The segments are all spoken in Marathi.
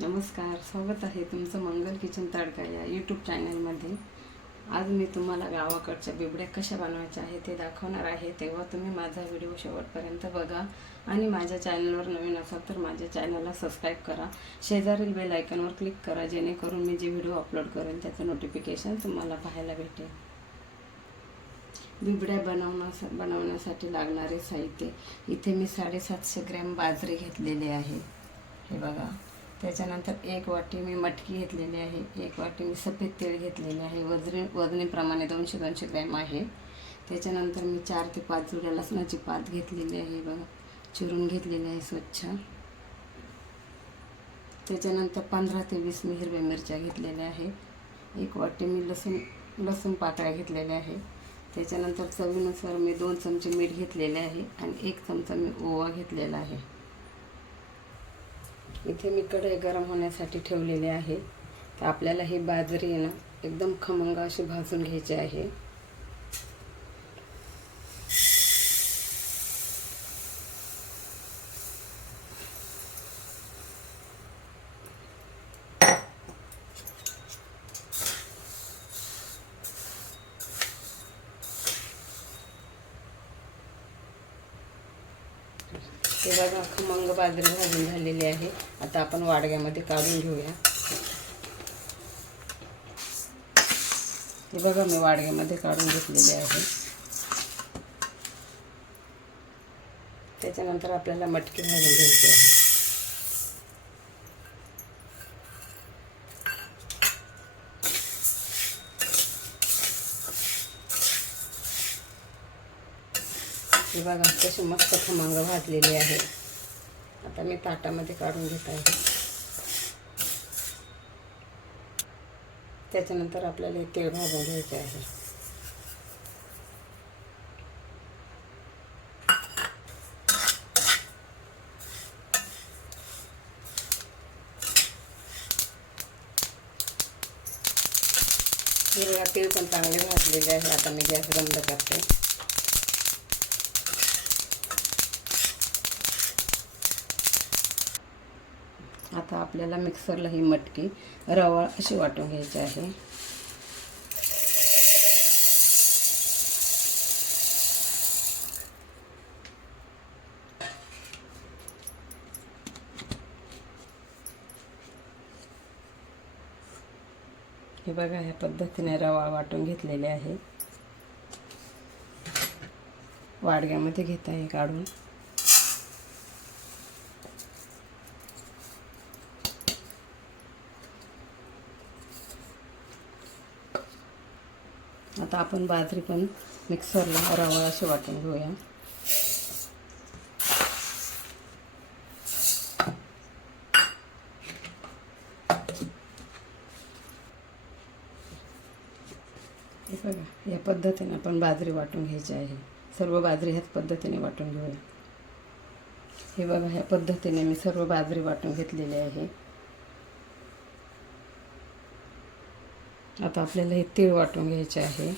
नमस्कार स्वागत आहे तुमचं मंगल किचन तडका या यूट्यूब चॅनलमध्ये आज मी तुम्हाला गावाकडच्या बिबड्या कशा बनवायच्या आहे ते दाखवणार आहे. तेव्हा तुम्ही माझा व्हिडिओ शेवटपर्यंत बघा आणि माझ्या चॅनलवर नवीन असाल तर माझ्या चॅनलला सबस्क्राईब करा. शेजारील बेल आयकॉनवर क्लिक करा जेणेकरून मी जे व्हिडिओ अपलोड करेन त्याचं नोटिफिकेशन तुम्हाला पाहायला भेटेल. बिबड्या बनवण्यास बनवण्यासाठी लागणारे साहित्य. इथे मी साडेसातशे ग्रॅम बाजरी घेतलेली आहे. हे बघा. त्याच्यानंतर एक वाटी मी मटकी घेतलेली आहे एक वाटी मी सफेद तेल घेतलेले आहे वजनी वजनीप्रमाणे दोनशे दोनशे ग्रॅम आहे. त्याच्यानंतर मी चार ते पाच जुड्या लसणाची पात घेतलेली आहे बघा चिरून घेतलेली आहे स्वच्छ. त्याच्यानंतर पंधरा ते वीस मी हिरव्या मिरच्या घेतलेल्या आहे. एक वाटी मी लसूण लसूण पाकळ्या घेतलेल्या आहे. त्याच्यानंतर चवीनुसार मी दोन चमचे मीठ घेतलेले आहे आणि एक चमचा मी ओवा घेतलेला आहे. इथे मी कढई गरम होण्यासाठी ठेवलेली आहे. तर आपल्याला ही बाजरी ना एकदम खमंग अशी भाजून घ्यायची आहे. हे बघा खमंग बाजरी भाजून झालेली आहे. आता आपण वाडग्यामध्ये काढून घेऊया. हे बघा मी वाडग्यामध्ये काढून घेतलेले आहे. त्याच्यानंतर आपल्याला मटकी भाजून घ्यायची आहे. हे बघा कशी मस्त खमंग भाजलेली आहे. आता मी ताटामध्ये काढून घेत आहे. त्याच्यानंतर आपल्याला हे तेल भाजून घ्यायचे आहे. हिरव्या तेल पण चांगले भाजलेले आहे. आता मी गॅस बंद करते. आता आपल्याला मिक्सरला ही मटकी रवाळ अशी वाटून घ्यायची आहे. हे बघा ह्या पद्धतीने रवाळ वाटून घेतलेले आहे. वाडग्यामध्ये घेत आहे काढून. आता आपण बाजरी पण मिक्सरला रवा असे वाटून घेऊया. हे बघा या पद्धतीने आपण बाजरी वाटून घ्यायची आहे. सर्व बाजरी ह्याच पद्धतीने वाटून घेऊया. हे बघा ह्या पद्धतीने मी सर्व बाजरी वाटून घेतलेली आहे. आता आपल्याला हे तीळ वाटून घ्यायचे आहे.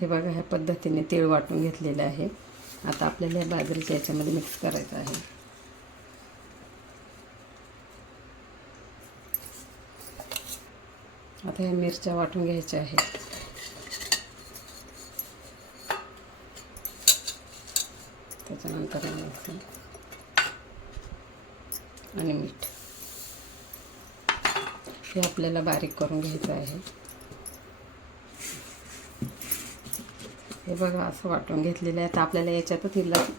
हे बघा ह्या पद्धतीने तीळ वाटून घेतलेले आहे. आता आपल्याला या बाजरीच्या याच्यामध्ये मिक्स करायचं आहे. आता ह्या मिरच्या वाटून घ्यायच्या आहेत. त्याच्यानंतर लसूण आणि मीठ. हे आपल्याला बारीक करून घ्यायचं आहे. हे बघा असं वाटून घेतलेलं आहे. तर आपल्याला याच्यातच ही लस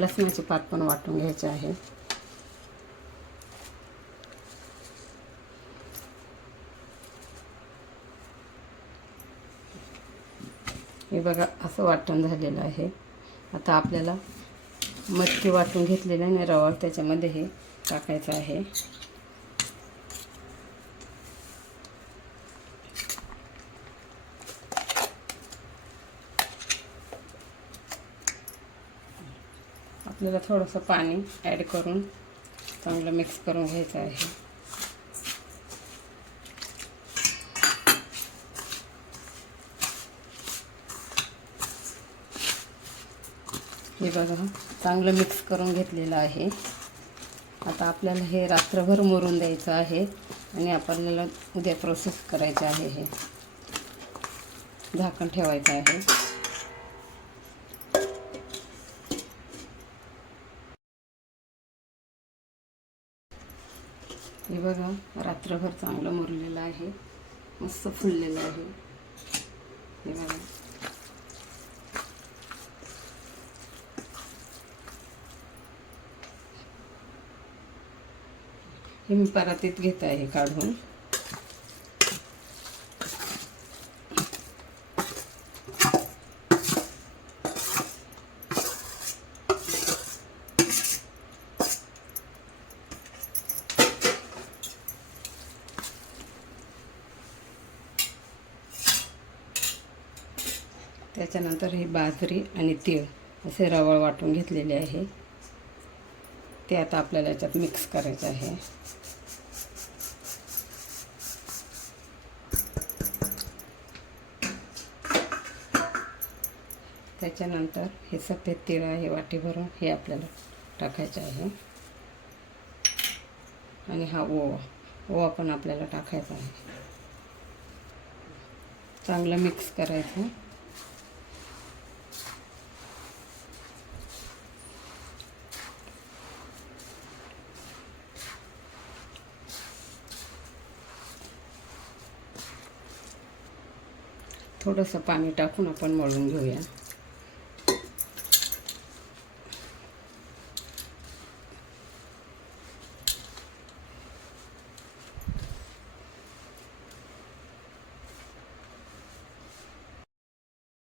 लसणाची पात पण वाटून घ्यायची आहे. हे बघा असं वाटण झालेलं आहे. आता आपल्याला मटकी वाटून घेतलेला आहे रवा त्याच्यामध्ये हे टाकायचं आहे. आपल्याला थोडंसं पाणी ॲड करून चांगलं मिक्स करून घ्यायचं आहे. हे बघा चांगलं मिक्स करून घेतलेलं आहे. आता आपल्याला हे रात्रभर मोरून द्यायचं आहे आणि आपल्याला उद्या प्रोसेस करायचं आहे हे. झाकण ठेवायचं आहे. हे बघा रात्रभर चांगलं मुरलेलं आहे. मस्त फुललेलं आहे. हे बघा. हे मी परातीत घेत आहे काढून. त्याच्यानंतर ही बाजरी आणि तीळ असे रवळ वाटून घेतलेले आहे. ते आता आपल्याला याच्यात मिक्स करायचं आहे. त्याच्यानंतर हे सफेद तीळ आहे वाटी भरून हे आपल्याला टाकायचं आहे. आणि हा ओवा ओवा पण आपल्याला टाकायचा आहे. चांगलं मिक्स करायचं. थोडंसं पाणी टाकून आपण मळून घेऊया.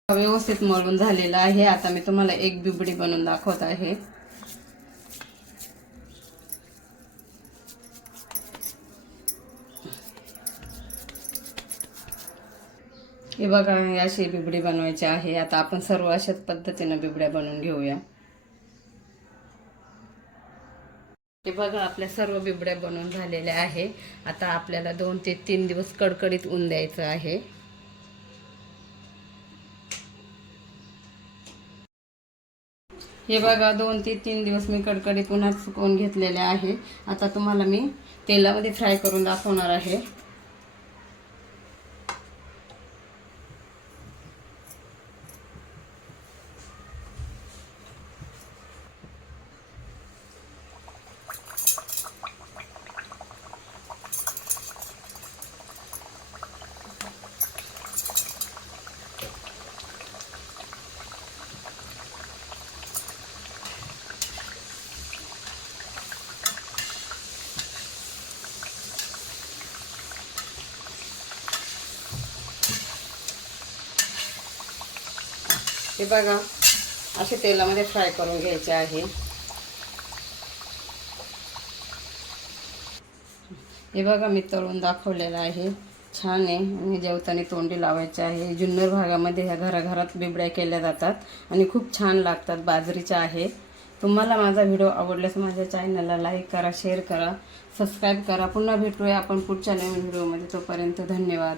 व्यवस्थित मळून झालेलं आहे. आता मी तुम्हाला एक बिबडी बनवून दाखवत आहे. हे बघा अशी बिबडी बनवायची आहे. आता आपण सर्व अशाच पद्धतीनं बिबड्या बनवून घेऊया. हे बघा आपल्या सर्व बिबड्या बनवून झालेल्या आहे. आता आपल्याला दोन ते तीन दिवस कडकडीत ऊन द्यायचं आहे. हे बघा दोन ते तीन दिवस मी कडकडीत उन्हात सुकवून घेतलेले आहे. आता तुम्हाला मी तेलामध्ये फ्राय करून दाखवणार आहे. हे बघा असे तेलामध्ये फ्राय करून घ्यायचे आहे. हे बघा मी तळून दाखवलेलं आहे. छान आहे. आणि जेवताना तोंडी लावायचे आहे. जुन्नर भागामध्ये ह्या घराघरात बिबड्या केल्या जातात आणि खूप छान लागतात. बाजरीच्या आहे. तुम्हाला माझा व्हिडिओ आवडल्यास माझ्या चॅनलला लाईक करा शेअर करा सबस्क्राईब करा. पुन्हा भेटूया आपण पुढच्या नवीन व्हिडिओमध्ये. तोपर्यंत धन्यवाद.